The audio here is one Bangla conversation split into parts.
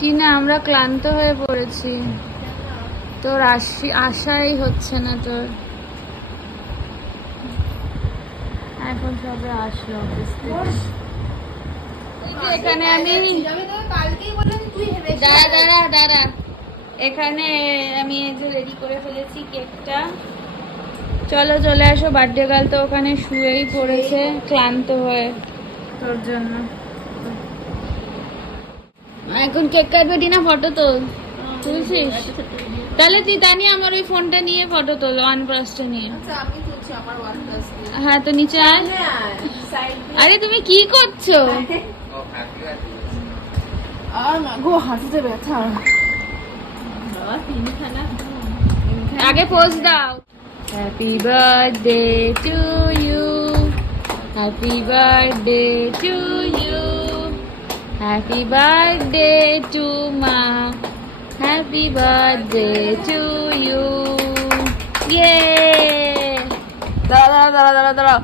কি না আমরা ক্লান্ত হয়ে পড়েছি, তোর আশাই হচ্ছে না তোর। এখন সবে আসলো অফিস থেকে। এখানে আমি দাঁড়া এখানে আমি এই যে রেডি করে ফেলেছি কেকটা। চলো চলে আসো, বার্থডে গার্ল তো ওখানে শুয়েই পড়েছে ক্লান্ত হয়ে তোর জন্য। এখন কেক কাটবে টিনা, ফটো তোল। তুলছিস? তাহলে তুই তা নিয়ে আমার ওই ফোনটা নিয়ে ফটো তোল, ওয়ান প্লাসটা নিয়ে। হ্যাঁ তো নিচে আয়। আরে তুমি কি করছো? হাঁটুতে ব্যথা। আগে পোজ দাও। Happy birthday to you, happy birthday to you, happy birthday to মা, হ্যাপি বার্থডে টু ইউ। ইয়ে দাঁড়া দাঁড়া দাঁড়া দাঁড়া দাঁড়া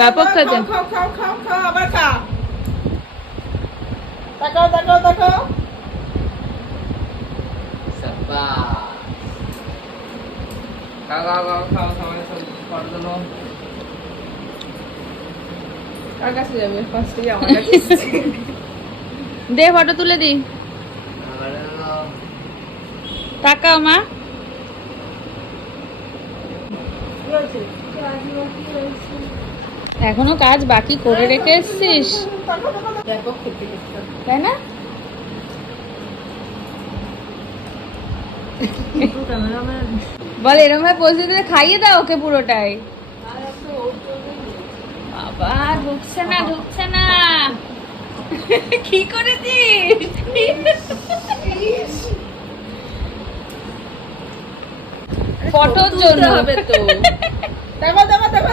ব্যাপক খেতে। খাও খাও খাও খাও আবার খা। তাকাও তাকাও তাকাও। কার কাছে যাবে? ফার্স্টে আমার কাছে। দে ফটো তুলে দি। তাকাও মা। এখনো কাজ বাকি করে রেখে এসছিস, ব্যাপক খেতে তাই না? বল এরকম ভাবে পৌঁছে দিলে খাইয়ে দাও ওকে পুরোটাই। বাবা ঢুকছে না ঢুকছে না। কি করেছিস? ফটোর জন্য হবে তো। দেখো দেখো দেখো